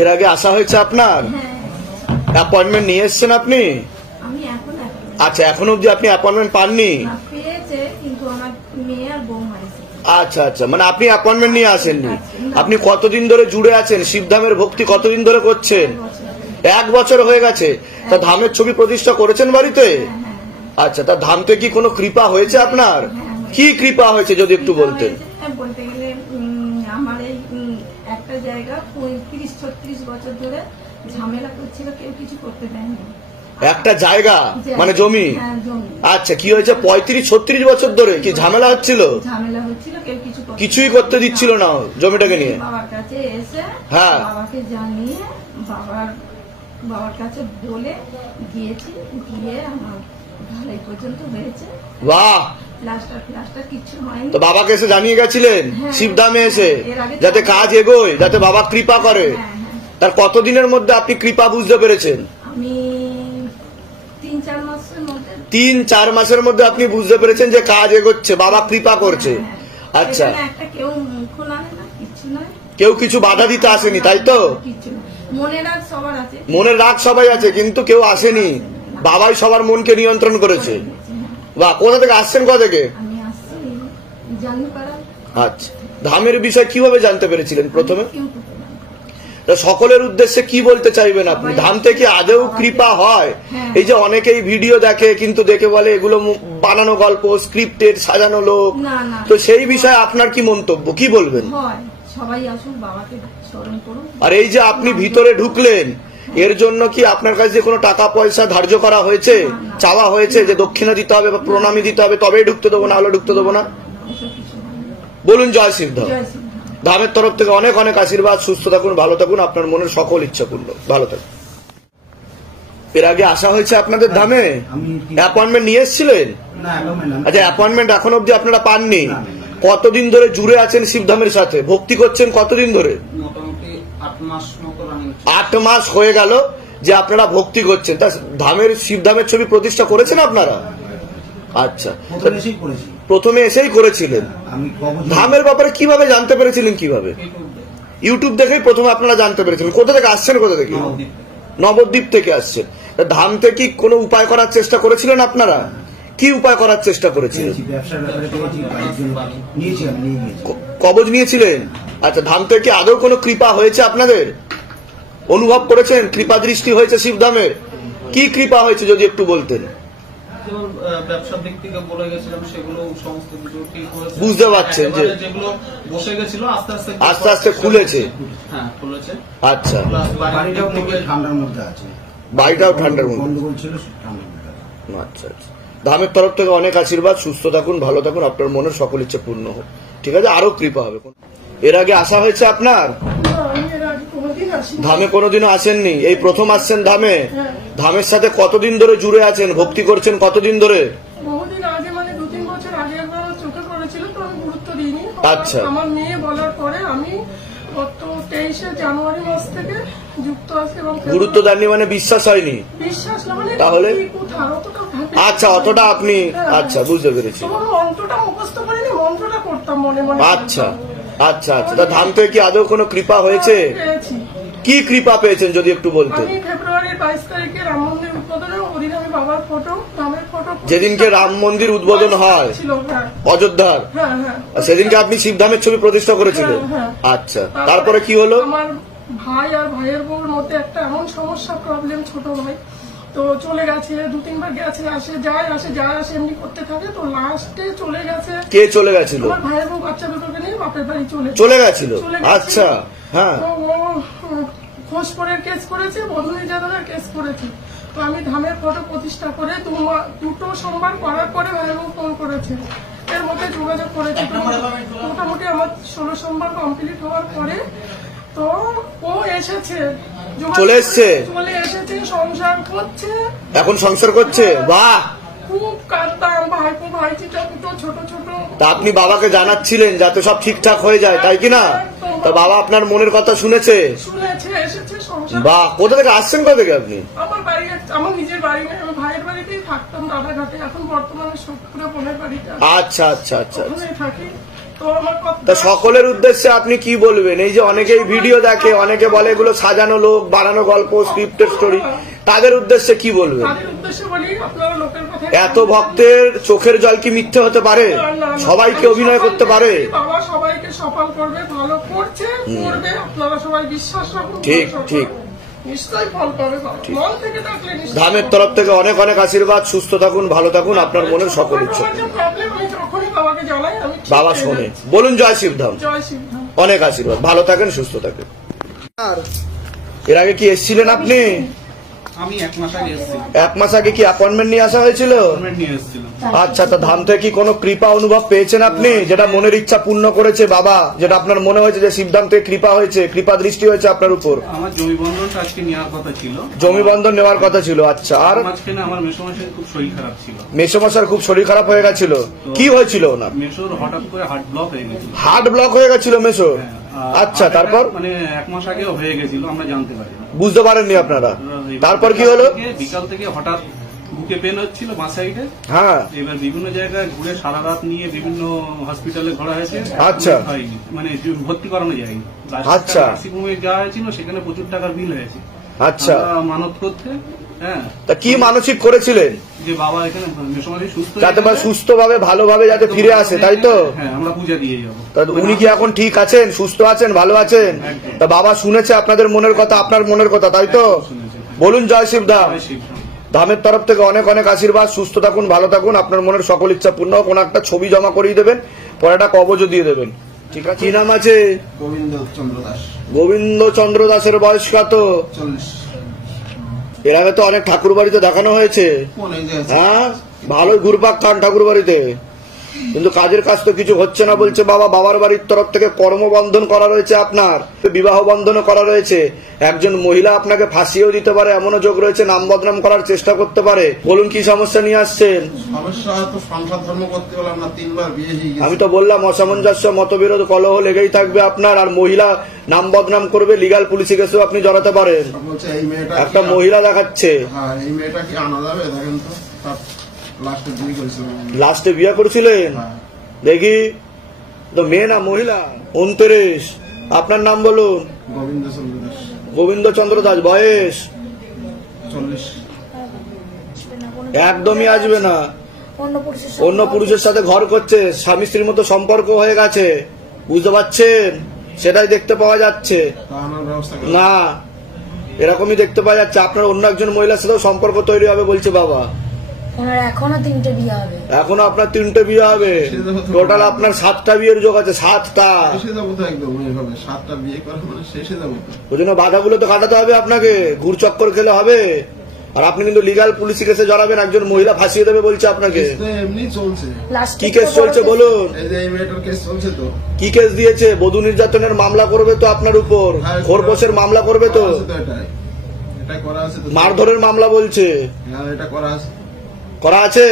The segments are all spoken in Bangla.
এর আগে আসা হয়েছে আপনার? অ্যাপয়েন্টমেন্ট নিয়ে এসছেন আপনি? আচ্ছা, এখন অব্দি আপনি অ্যাপয়েন্টমেন্ট পাননি? আচ্ছা আচ্ছা, মানে আপনি অ্যাপয়েন্টমেন্ট নিয়ে আসেননি। আপনি কতদিন ধরে জুড়ে আছেন? শিবধামের ভক্তি কতদিন ধরে করছেন? 1 বছর হয়ে গেছে। তা ধামের ছবি প্রতিষ্ঠা করেছেন বাড়িতে? আচ্ছা, তা ধাম থেকে কি কোনো কৃপা হয়েছে আপনার? কি কৃপা হয়েছে যদি একটু বলতেন? বলতে গেলে আমার এই একটা জায়গা 35-36 বছর ধরে ঝামেলা করছিল, কেউ কিছু করতে দেয়নি। একটা জায়গা মানে জমি? আচ্ছা, কি হয়েছে? 35-36 বছর ধরে কি ঝামেলা হচ্ছিল? ঝামেলা হচ্ছিল, কেউ কিছুই করতে দিচ্ছিল না জমিটাকে নিয়ে? বাবার কাছে এসে বাবাকে জানিয়ে বাবার কাছে বলে গিয়েছি, গিয়ে আমার ঢালাই পর্যন্ত হয়েছে। বাহ, প্লাস্টার কিছু হয়নি। তো বাবাকে এসে জানিয়ে গেছিলেন শিবধামে এসে, যাতে কাজ এগোয়, যাতে বাবা কৃপা করে? তার কতদিনের মধ্যে আপনি কৃপা বুঝতে পেরেছেন? আমি 3-4 মাসের মধ্যে। 3-4 মাসের মধ্যে আপনি বুঝতে পেরেছেন যে কাজ এগোচ্ছে, বাবা কৃপা করছে। আচ্ছা, কেউ মুখ নাড়ে না, কিছু নয়, কেউ কিছু বাধা দিতে আসেনি, তাই তো? মনের রাগ সবার আছে, মনের রাগ সবাই আছে, কিন্তু কেউ আসেনি। বাবাই সবার মনকে নিয়ন্ত্রণ করেছে। বাহ, কোথা থেকে আসছেন? কোথা থেকে? আচ্ছা, ধামের বিষয় কিভাবে জানতে পেরেছিলেন প্রথমে? সকলের উদ্দেশ্যে কি বলতে চাইবেন আপনি? ধাম থেকে আদৌ কৃপা হয়? এই যে অনেকেই ভিডিও দেখে কিন্তু দেখে বলে এগুলো বানানো গল্প, স্ক্রিপ্টেড, সাজানো লোক, তো সেই বিষয়ে আপনার কি মন্তব্য, কি বলবেন? আর এই যে আপনি ভিতরে ঢুকলেন, এর জন্য কি আপনার কাছে কোনো টাকা পয়সা ধার্য করা হয়েছে, চাওয়া হয়েছে যে দক্ষিণা দিতে হবে বা প্রণামী দিতে হবে, তবেই ঢুকতে দেবো, না হলে ঢুকতে দেবো না? বলুন জয় শিবধাম। ধামের তরফ থেকে অনেক অনেক আশীর্বাদ। সুস্থ থাকুন, ভালো থাকুন, আপনার মনের সকল ইচ্ছা পূর্ণ। ভালো থাকুন। এর আগে আসা হয়েছে আপনাদের ধামে? অ্যাপয়েন্টমেন্ট নিয়ে এসেছিলেন? আচ্ছা, অ্যাপয়েন্টমেন্ট এখন অব্দি আপনারা পাননি? কতদিন ধরে জুড়ে আছেন শিবধামের সাথে, ভক্তি করছেন কতদিন ধরে? 8 মাস হয়ে গেল যে আপনারা ভক্তি করছেন। তা ধামের শিবধামের ছবি প্রতিষ্ঠা করেছেন আপনারা? আচ্ছা, প্রথমে এসেই করেছিলেন। ধামের ব্যাপারে কিভাবে জানতে পেরেছিলেন? কিভাবে? ইউটিউব দেখেই প্রথমে আপনারা জানতে পেরেছিলেন। কোথা থেকে আসছেন? কোথা থেকে? নবদ্বীপ থেকে আসছেন। ধাম থেকে কোনো উপায় করার চেষ্টা করেছিলেন আপনারা? কি উপায় করার চেষ্টা করেছিলেন? কবজ নিয়েছিলেন? আচ্ছা, ধাম থেকে আদৌ কোনো কৃপা হয়েছে আপনাদের? অনুভব করেছেন কৃপা দৃষ্টি হয়েছে শিবধামের? কি কৃপা হয়েছে যদি একটু বলতেন? ব্যবসার দিক থেকে বলে গেছিলাম, সেগুলো সমস্ত কিছু ঠিক হয়েছে। বুঝতে পারছেন যে যেগুলো বসে গেছিল আস্তে আস্তে খুলেছে? হ্যাঁ, খুলেছে। আচ্ছা, বাড়িটাও ঠান্ডার মধ্যে আছে। বাড়িটাও ঠান্ডার মধ্যে? আচ্ছা আচ্ছা, ধামের তরফ থেকে অনেক আশীর্বাদ। সুস্থ থাকুন, ভালো থাকুন, আপনার মনের সকল ইচ্ছে পূর্ণ হোক। ঠিক আছে, আরো কৃপা হবে। এর আগে আসা হয়েছে আপনার? ধামে কোনোদিনও আসেননি, এই প্রথম আসছেন ধামে? ধামের সাথে কতদিন ধরে জুড়ে আছেন, ভক্তি করছেন কতদিন ধরে? বহুদিন আগে, মানে 2-3 বছর আগে একবার চোখে পড়েছিল, তো আমি গুরুত্ব দিইনি। আচ্ছা, আমার মেয়ে বলার পরে আমি গত 23শে জানুয়ারি মাস থেকে যুক্ত আছি। এবং গুরুত্ব দেননি মানে বিশ্বাস হয়নি? বিশ্বাস না মানে তাহলে আচ্ছা, অতটা আপনি, আচ্ছা বুঝতে পেরেছি। মন্ত্রটা মুখস্থ করিনি, মন্ত্রটা করতাম মনে মনে। আচ্ছা আচ্ছা আচ্ছা, তা ধাম থেকে কি আদৌ কোনো কৃপা হয়েছে? কি কৃপা পেয়েছেন যদি একটু বলতেন? আমি ফেব্রুয়ারির 22 তারিখে রাম মন্দির উদ্বোধনে ওদিন আমি বাবার ফটো, রামের ফটো, যেদিনকে রাম মন্দির উদ্বোধন হয় অযোধ্যার, সেদিনকে আপনি শিবধামের ছবি প্রতিষ্ঠা করেছিলেন? আচ্ছা, তারপরে কি হলো? আমার ভাই আর ভাইয়ের বউর মধ্যে একটা এমন সমস্যা, প্রবলেম, ছোট ভাই তো চলে গেছে, 2-3 বার গেছে, আসে যায় এমনি করতে থাকে। তো লাস্টে চলে গেছে। কে চলে গেছিল? আমার ভাইয়ের বউ বাচ্চা দুটোকে নিয়ে বাপের বাড়ি চলে গেছিল। আচ্ছা, হ্যাঁ, তো ও ঘোষপরের কেস করেছে, বধূ নির্যাতনের কেস করেছে। তো আমি ধামের ফটো প্রতিষ্ঠা করে 2 সোমবার করার পরে ভাইয়ের বউ ফোন করেছে, এর মধ্যে যোগাযোগ করেছে। মোটামুটি আমার 16 সোমবার কমপ্লিট হওয়ার পরে তো ও এসেছে, চলে এসেছে, সংসার করছে। এখন সংসার করছে? বাহ, খুব কাঁদতাম, ভাইচিটা দুটো ছোট ছোট। তা আপনি বাবাকে জানাচ্ছিলেন যাতে সব ঠিকঠাক হয়ে যায়, তাই কিনা? তা বাবা আপনার মনের কথা শুনেছে? এসেছে সংসার। বাহ, কোথা থেকে আসছেন? কোথা থেকে আপনি? আমার বাড়ি, আমার নিজের বাড়ি নেই, আমি ভাইয়ের বাড়িতেই থাকতাম রাধাঘাটে, এখন বর্তমানে সোদপুরে বোনের বাড়িতে। আচ্ছা আচ্ছা আচ্ছা, থাকি। তো আমার তা সকলের উদ্দেশ্যে আপনি কি বলবেন? এই যে অনেকেই ভিডিও দেখে, অনেকে বলে এগুলো সাজানো লোক, বানানো গল্প, স্ক্রিপ্টেড স্টোরি, তাদের উদ্দেশ্যে কি বলবেন? তাদের উদ্দেশ্যে বলি, আপনারা লোকের কথা এত ভক্তের চোখের জল কি মিথ্যে হতে পারে? সবাইকে অভিনয় করতে পারে? বাবা সবাইকে সফল করবে, ভালো করছে, করবে, আপনারা সবাই বিশ্বাস রাখুন। ঠিক, ঠিক। নিশ্চয়ই ফল পাবে বাবা, মন থেকে ডাকলে নিশ্চয়ই। ধামের তরফ থেকে অনেক অনেক আশীর্বাদ। সুস্থ থাকুন, ভালো থাকুন, আপনার মনের সকল ইচ্ছা আমার যে প্রবলেম, আমি যখনই বাবাকে জানাই, আমি ঠিক বাবা পেয়ে শোনে। যাচ্ছি। বলুন জয় শিবধাম। জয় শিবধাম। অনেক আশীর্বাদ, ভালো থাকেন, সুস্থ থাকেন। আর এর আগে কি এসেছিলেন আপনি? আমি 1 মাস আগে এসেছিলাম, 1 মাস আগে কি অ্যাপয়েন্টমেন্ট নিয়ে আসা হয়েছিল? গভর্নমেন্ট নিয়ে এসেছিলাম। আচ্ছা, তা ধাম থেকে কি কোনো কৃপা অনুভব পেয়েছেন আপনি? যেটা মনের ইচ্ছা পূর্ণ করেছে বাবা, যেটা আপনার মনে হয়েছে যে শিবধাম থেকে কৃপা হয়েছে, কৃপা দৃষ্টি হয়েছে আপনার উপর? আমার জমি বন্ধনটা আজকে নেওয়ার কথা ছিল, জমি বন্ধন নেওয়ার কথা ছিল। আচ্ছা, আর মাঝখানে আমার মেসোমশাইয়ের খুব শরীর খারাপ ছিল। মেসোমশার খুব শরীর খারাপ হয়ে গেছিল। কি হয়েছিল ওনার? মেসোর হঠাৎ করে হার্ট ব্লক হয়ে গেছিল। হার্ট ব্লক হয়ে গেছিল মেসো? আচ্ছা, তারপর? মানে 1 মাস আগেও হয়ে গেছিল, আমরা জানতে পারি না। বুঝতে পারেননি আপনারা? তারপর কি হলো? বিকাল থেকে হঠাৎ বুকে পেন হচ্ছিল বাঁ সাইডে। হ্যাঁ, এবার বিভিন্ন জায়গায় ঘুরে সারা রাত নিয়ে বিভিন্ন হসপিটালে ঘোরা হয়েছে। আচ্ছা। হয়নি, মানে ভর্তি করানো যায়নি। আচ্ছা। নার্সিংহোমে যাওয়া হয়েছিল, সেখানে প্রচুর টাকার বিল হয়েছে। আচ্ছা, আমরা মানত করতে, হ্যাঁ, তা কি মানসিক করেছিলেন? যে বাবা এখানে মেসোমারি সুস্থ হয়ে যাতে বা গেছে। সুস্থভাবে ভালোভাবে যাতে ফিরে আসে, তাই তো? হ্যাঁ, আমরা পূজা দিয়ে যাবো। তা উনি কি এখন ঠিক আছেন, সুস্থ আছেন, ভালো আছেন? একদম। তা বাবা শুনেছে আপনাদের মনের কথা, আপনার মনের কথা, তাই তো? শুনেছে। বলুন জয় শিবধাম। জয় শিবধাম। ধামের তরফ থেকে অনেক অনেক আশীর্বাদ। সুস্থ থাকুন, ভালো থাকুন, আপনার মনের সকল ইচ্ছা পূর্ণ হোক। কোনো একটা ছবি জমা করিয়ে দেবেন, পরে একটা কবজও দিয়ে দেবেন। ঠিক আছে? কি নাম আছে? গোবিন্দ চন্দ্র দাস। গোবিন্দ চন্দ্র দাসের বয়স কত? 40। এর আগে তো অনেক ঠাকুর বাড়িতে দেখানো হয়েছে। কোন এই যে আছে? হ্যাঁ, ভালোই ঘুরপাক খান ঠাকুর বাড়িতে, কিন্তু কাজের কাজ তো কিছু হচ্ছে না বলছে বাবা। বাবার বাড়ির তরফ থেকে কর্মবন্ধন করা রয়েছে, আপনার বিবাহ বন্ধনও করা রয়েছে। একজন মহিলা আপনাকে ফাঁসিয়েও দিতে পারে, এমনও যোগ রয়েছে, নাম বদনাম করার চেষ্টা করতে পারে। বলুন কি সমস্যা নিয়ে আসছেন? সমস্যা তো সংসার ধর্ম করতে পারলাম না, 3 বার বিয়ে হয়ে গেছে। আমি তো বললাম অসামঞ্জস্য, মতবিরোধ, কলহ লেগেই থাকবে আপনার। আর মহিলা নাম বদনাম করবে, লিগাল পুলিশে কেসেও আপনি জড়াতে পারেন। বলছে এই মেয়েটা একটা কি- মহিলা দেখাচ্ছে। হ্যাঁ, এই মেয়েটা কি আনা যাবে? দেখেন তো, তার লাস্টে বিয়ে করেছিলাম আমি। লাস্টে বিয়ে করেছিলেন? হ্যাঁ। দেখি তো, মেয়ে না মহিলা? 29। আপনার নাম বলুন? গোবিন্দ চন্দ্র দাস। গোবিন্দ চন্দ্র দাস। বয়স? 40। একদমই আসবে না। অন্য পুরুষের সাথে ঘর করছে, স্বামী স্ত্রীর মতো সম্পর্ক হয়ে গেছে, বুঝতে পারছেন? সেটাই দেখতে পাওয়া যাচ্ছে। তা আনার ব্যবস্থা করে। না, এরকমই দেখতে পাওয়া যাচ্ছে। আপনার অন্য একজন মহিলার সাথেও সম্পর্ক তৈরি হবে বলছে বাবা। ওনার এখনো 3টে বিয়ে হবে। এখনো আপনার 3টে বিয়ে হবে। টোটাল আপনার 7টা বিয়ের যোগ আছে। 7টা। শেষে যাবো তো একদম ওইভাবে, 7টা বিয়ে করা মানে শেষে যাবো তো। ওই জন্য বাধাগুলো তো কাটাতে হবে আপনাকে, ঘুর চক্কর খেলে হবে। আর আপনি কিন্তু লিগাল পুলিশ কেসে জড়াবেন, একজন মহিলা ফাঁসিয়ে দেবে বলছে আপনাকে। কেস তো এমনি চলছে। লাস্টে কি কেস চলছে বলুন? এই যে এই মেয়েটার কেস চলছে তো। কি কেস দিয়েছে? বধূ নির্যাতনের মামলা করবে তো আপনার উপর, হ্যাঁ, খোরপোশের মামলা করবে তো, করা আছে তো এটাই। এটা করা আছে তো। মারধরের মামলা বলছে হ্যাঁ, এটা করা আছে। করা আছে।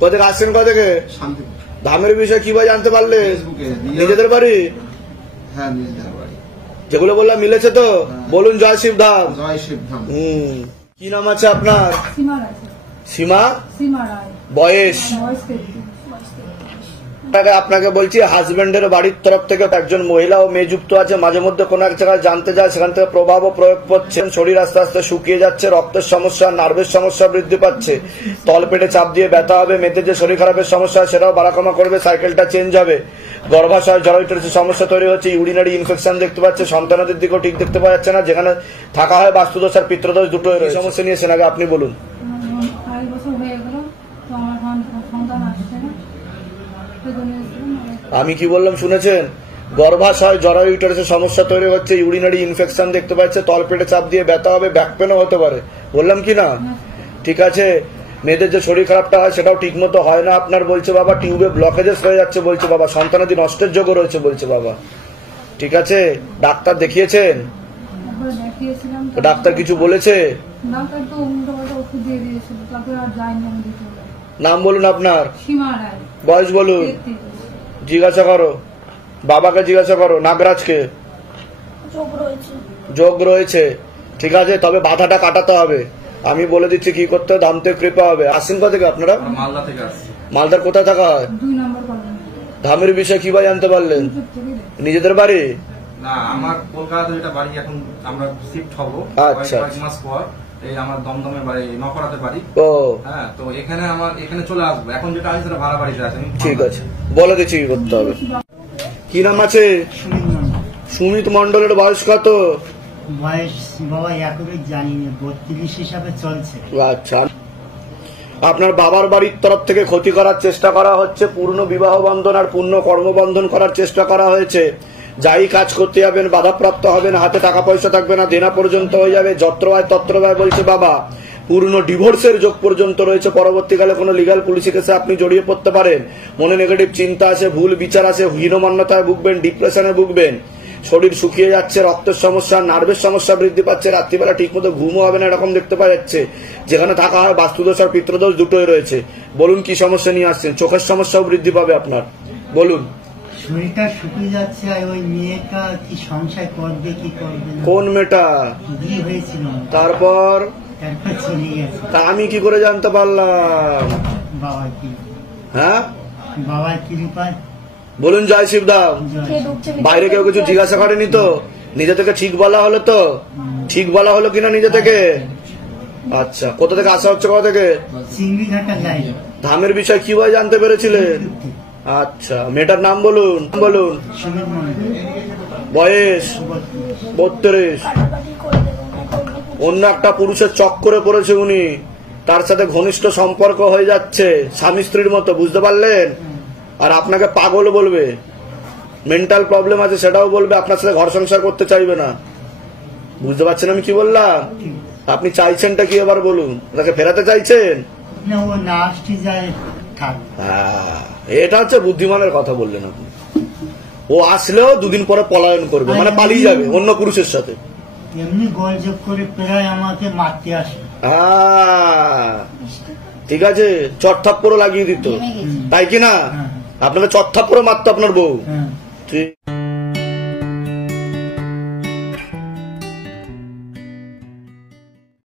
কোথেকে আসছেন, কোথেকে? শান্তিপুর। ধামের বিষয়ে কিভাবে জানতে পারলে? ফেসবুকে দিয়ে- নিজেদের বাড়ি? হ্যাঁ, নিজেদের বাড়ি। যেগুলো বললাম মিলেছে তো? বলুন জয় শিবধাম। জয় শিবধাম। কি নাম আছে আপনার? সীমা রায়। সীমা? সীমা রায়। বয়স? বয়স 33। আপনাকে বলছি, হাজবেন্ডের বাড়ির তরফ থেকে একজন মহিলা ও মেয়ে যুক্ত আছে। মাঝে মধ্যে কোন এক জায়গায় জানতে যায়, সেখান থেকে প্রভাব ও প্রয়োগ করছেন। শরীর আস্তে আস্তে শুকিয়ে যাচ্ছে, রক্তের সমস্যা, নার্ভের সমস্যা বৃদ্ধি পাচ্ছে, তলপেটে চাপ দিয়ে ব্যথা হবে, মেয়েদের যে শরীর খারাপের সমস্যা সেটাও বাড়াকমা করবে, সাইকেলটা চেঞ্জ হবে, গর্ভাশয় জরায়ুটের সমস্যা তৈরি হচ্ছে, ইউরিনারি ইনফেকশন দেখতে পাচ্ছে, সন্তানদের দিকেও ঠিক দেখতে পাওয়া যাচ্ছে না। যেখানে থাকা হয় বাস্তুদোষ আর পিতৃদোষ দুটো সমস্যা নিয়েছেন আগে আপনি বলুন। 5 বছর হয়ে গেল, তো আমার সন্তান আসছে না। সেজন্য আমি কি বললাম শুনেছেন? গর্ভাশয় জরায়ুটের সমস্যা তৈরি হচ্ছে, ইউরিনারি ইনফেকশন দেখতে পাচ্ছে, তলপেটে চাপ দিয়ে ব্যথা হবে, ব্যাক পেনও হতে পারে। বললাম কি না? ঠিক আছে। মেয়েদের যে শরীর খারাপটা হয় সেটাও ঠিক মতো হয় না আপনার বলছে বাবা। টিউবে ব্লকেজেস হয়ে যাচ্ছে বলছে বাবা। সন্তানাদি নষ্টের যোগ্য রয়েছে বলছে বাবা। ঠিক আছে। ডাক্তার দেখিয়েছেন? একবার দেখিয়েছিলাম, তো ডাক্তার কিছু বলেছে? ডাক্তার তো উল্টো পাল্টা ওষুধ দিয়ে দিয়েছিল, তারপরে আর যাইনি আমি দিতে। নাম বলুন আপনার? সীমা রায়। বয়স বলুন? 33। জিজ্ঞাসা করো, বাবাকে জিজ্ঞাসা করো। নাগরাজকে? যোগ রয়েছে। ঠিক আছে, তবে বাধাটা কাটাতে হবে। আমি বলে দিচ্ছি কি করতে হবে, দাম থেকে কৃপা হবে। আসছেন কোথা থেকে আপনারা? মালদা থেকে আসছি। মালদার কোথায় থাকা হয়? 2 নম্বর কলোনি। ধামের বিষয়ে কিভাবে জানতে পারলেন? নিজেদের বাড়ি? না, আমার কলকাতাতে যেটা বাড়ি, এখন আমরা শিফট হব আচ্ছা। কয়েক মাস পর। এই আমার দমদমে বাড়ি, নকরাতে বাড়ি। ও হ্যাঁ, তো এখানে চলে আসবো। এখন যেটা আছে সেটা ভাড়া বাড়িতে আছে। ঠিক আছে, বলে দিচ্ছি কি করতে হবে। কি নাম আছে? সুমিত মন্ডলের বয়স কত? বয়স বাবা একেবারে জানি না, 32 হিসাবে চলছে। আচ্ছা, আপনার বাবার বাড়ির তরফ থেকে ক্ষতি করার চেষ্টা করা হচ্ছে, পূর্ণ বিবাহ বন্ধন আর পূর্ণ কর্মবন্ধন করার চেষ্টা করা হয়েছে। যাই কাজ করতে যাবেন বাধাপ্রাপ্ত হবেন, হাতে টাকা পয়সা থাকবে না, দেনা পর্যন্ত হয়ে যাবে, যত্র হয় তত্র ব্যয় বলছে বাবা। পূর্ণ ডিভোর্সের যোগ পর্যন্ত রয়েছে। পরবর্তীকালে কোনো লিগাল পুলিশি কেসে আপনি জড়িয়ে পড়তে পারেন। মনে নেগেটিভ চিন্তা আছে, ভুল বিচার আছে, হীনমান্যতায় ভুগবেন, ডিপ্রেশনে ভুগবেন, শরীর শুকিয়ে যাচ্ছে, রক্তের সমস্যা, নার্ভের সমস্যা বৃদ্ধি পাচ্ছে, রাত্রিবেলা ঠিকমতো ঘুমও হবে না, এরকম দেখতে পাওয়া যাচ্ছে। যেখানে থাকা হয় বাস্তুদোষ আর পিতৃদোষ দুটোই রয়েছে। বলুন কি সমস্যা নিয়ে আসছেন? চোখের সমস্যাও বৃদ্ধি পাবে আপনার, বলুন। শরীরটা শুকিয়ে যাচ্ছে, আর ওই মেয়েটা কি সংসার করবে কি করবে না। কোন মেয়েটা? বিয়ে হয়েছিল, তারপর চলে গেছে। তা আমি কি করে জানতে পারলাম? বাবা কি, হ্যাঁ বাবার কৃপায়। বলুন জয় শিবদাম। কে ঢুকছে বাইরে কেউ কিছু জিজ্ঞাসা করেনি তো? নিজে থেকে ঠিক বলা হলো তো? ঠিক বলা হলো কিনা নিজে থেকে? আচ্ছা, কোথা থেকে আসা হচ্ছে? কোথা থেকে? চিংড়ি ঘাটা যায়। ধামের বিষয় কিভাবে জানতে পেরেছিলেন? আচ্ছা, মেয়েটার নাম বলুন। বলুন। সুমিত মন্ডল, বয়স? 32। কাটাকাটি করে দেবো না করলে অন্য একটা পুরুষের চক্করে পড়েছে উনি, তার সাথে ঘনিষ্ঠ সম্পর্ক হয়ে যাচ্ছে, স্বামী স্ত্রীর মতো, বুঝতে পারলেন? আর আপনাকে পাগল বলবে, মেন্টাল প্রবলেম আছে সেটাও বলবে, আপনার সাথে ঘর সংসার করতে চাইবে না। বুঝতে পারছেন আমি কি বললাম? আপনি চাইছেনটা কি এবার বলুন? তাকে ফেরাতে চাইছেন? না ও না আসতে যায়, থাক। হ্যাঁ, এটা হচ্ছে বুদ্ধিমানের কথা বললেন আপনি। ও আসলেও দুদিন পরে পলায়ন করবে, মানে পালিয়ে যাবে অন্য পুরুষের সাথে। এমনি গোলযোগ করে প্রায় আমাকে মারতে আসে। ঠিক আছে, চটথাপ্পড়ও লাগিয়ে দিত, তাই কি না? আপনাকে চটথাপ্পড়ও মারতো আপনার বউ। হ্যাঁ। ঠিক।